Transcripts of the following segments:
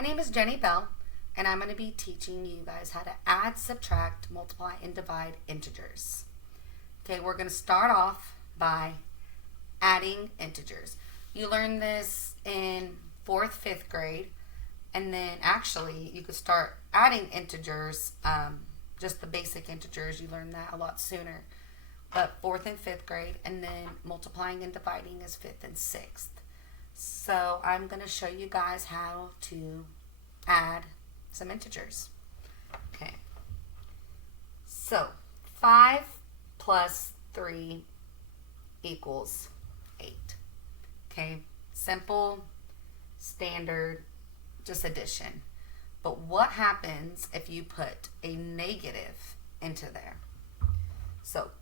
My name is Jenny Bell, and I'm going to be teaching you guys how to add, subtract, multiply, and divide integers. Okay, we're going to start off by adding integers. You learned this in 4th, 5th grade, and then actually you could start adding integers, just the basic integers. You learn that a lot sooner. But 4th and 5th grade, and then multiplying and dividing is 5th and 6th. So I'm going to show you guys how to add some integers. Okay. So 5 plus 3 equals 8. Okay. Simple, standard, just addition. But what happens if you put a negative into there? So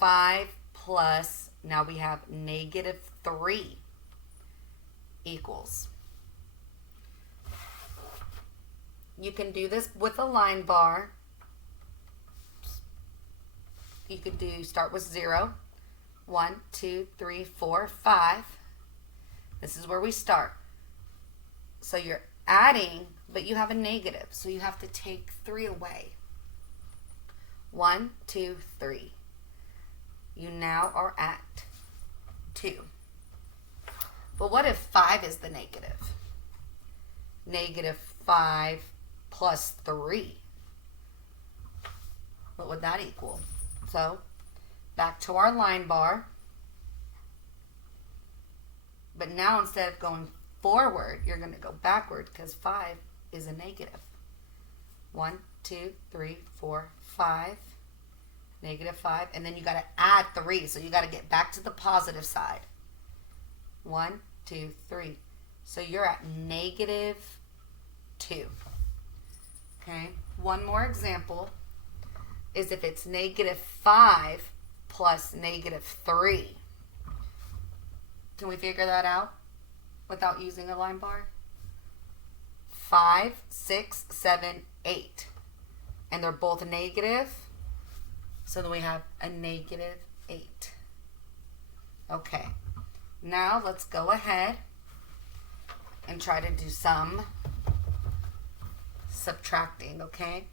5 plus, now we have -3 equals. You can do this with a line bar. You could start with 0. 1, 2, 3, 4, 5. This is where we start. So you're adding, but you have a negative. So you have to take 3 away. 1, 2, 3. You now are at 2. But what if 5 is the negative? -5 plus 3. What would that equal? So, back to our line bar. But now instead of going forward, you're going to go backward because 5 is a negative. 1, 2, 3, 4, 5. -5. And then you got to add 3. So you got to get back to the positive side. 1, 2, 3. So you're at -2. Okay. One more example is if it's -5 plus -3. Can we figure that out without using a line bar? 5, 6, 7, 8. And they're both negative. So then we have a -8. Okay. Now let's go ahead and try to do some subtracting, okay?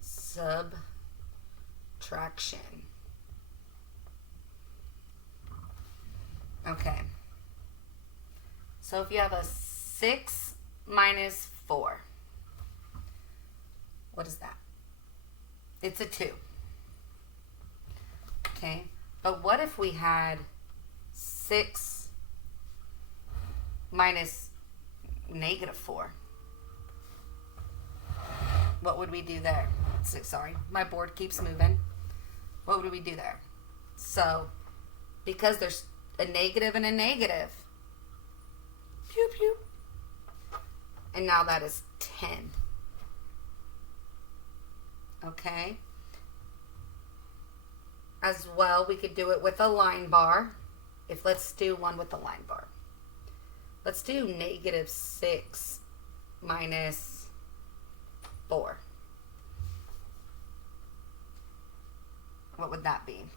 Subtraction. Okay. So if you have a 6 minus 4, what is that? It's a 2. Okay, but what if we had 6 minus -4? What would we do there? Sorry, my board keeps moving. What would we do there? So, because there's a negative and a negative, pew pew, and now that is 10. Okay. As well, we could do it with a line bar. Let's do one with a line bar. Let's do -6 minus 4. What would that be?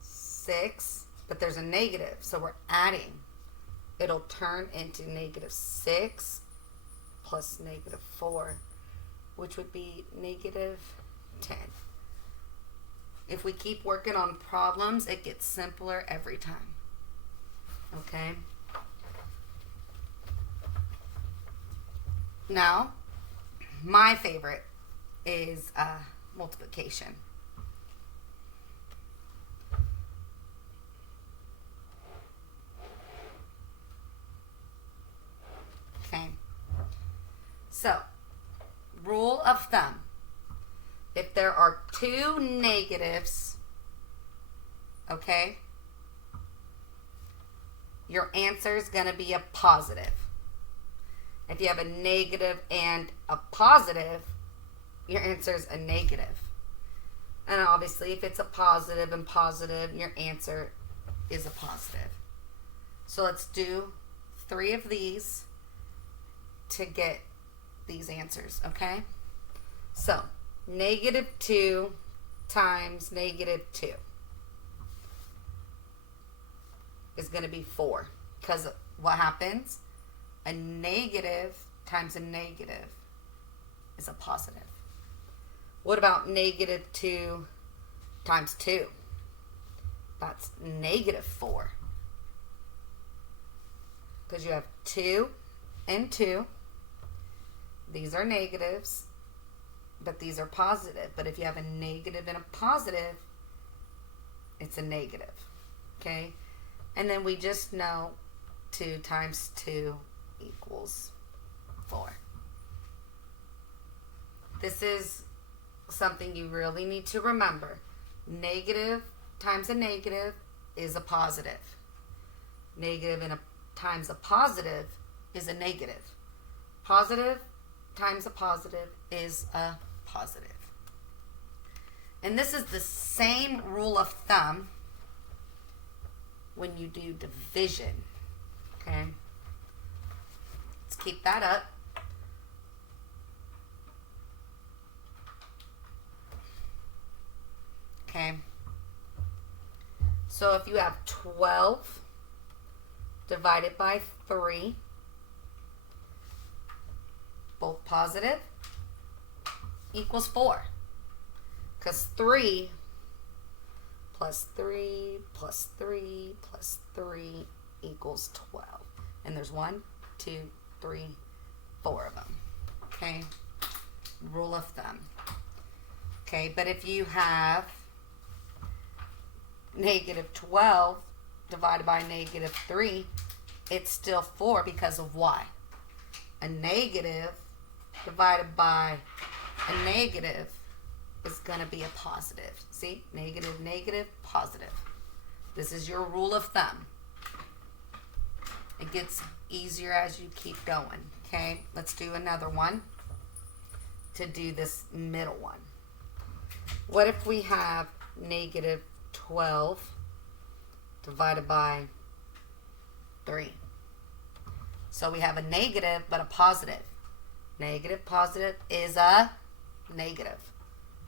6, but there's a negative, so we're adding. It'll turn into -6 plus -4, which would be -10. If we keep working on problems, it gets simpler every time. Okay? Now, my favorite is multiplication. Okay. So, rule of thumb. If there are 2 negatives, okay, your answer is going to be a positive. If you have a negative and a positive, your answer is a negative. And obviously, if it's a positive and positive, your answer is a positive. So let's do 3 of these to get these answers, okay? So, -2 times -2. is going to be 4. Because what happens? A negative times a negative is a positive. What about negative 2 times 2? That's negative 4. Because you have 2 and 2. These are negatives, but these are positive. But if you have a negative and a positive, it's a negative. Okay? And then we just know 2 times 2 equals 4. This is something you really need to remember. Negative times a negative is a positive. Negative times a positive is a negative. Positive times a positive is a positive. And this is the same rule of thumb when you do division. Okay? Let's keep that up. Okay. So if you have 12 divided by 3, both positive, equals 4. Because 3 plus 3 plus 3 plus 3 equals 12. And there's 1, 2, 3, 4 of them. Okay? Rule of thumb. Okay, but if you have negative 12 divided by negative 3, it's still 4 because of why? A negative divided by a negative is going to be a positive. See? Negative, negative, positive. This is your rule of thumb. It gets easier as you keep going. Okay? Let's do another one to do this middle one. What if we have negative 12 divided by 3? So we have a negative but a positive. Negative, positive is a negative.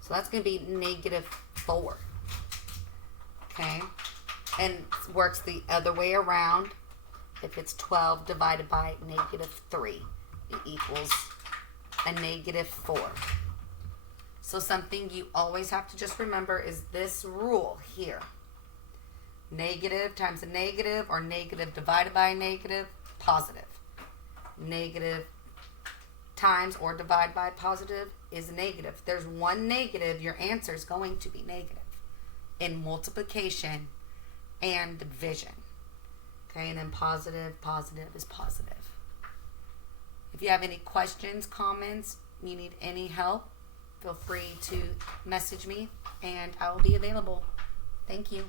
So that's going to be negative 4. Okay? And it works the other way around. If it's 12 divided by negative 3, it equals a negative 4. So something you always have to just remember is this rule here. Negative times a negative, or negative divided by a negative, positive. Negative times or divided by positive is negative. If there's one negative, your answer is going to be negative in multiplication and division. Okay, and then positive, positive is positive. If you have any questions, comments, you need any help, feel free to message me and I will be available. Thank you.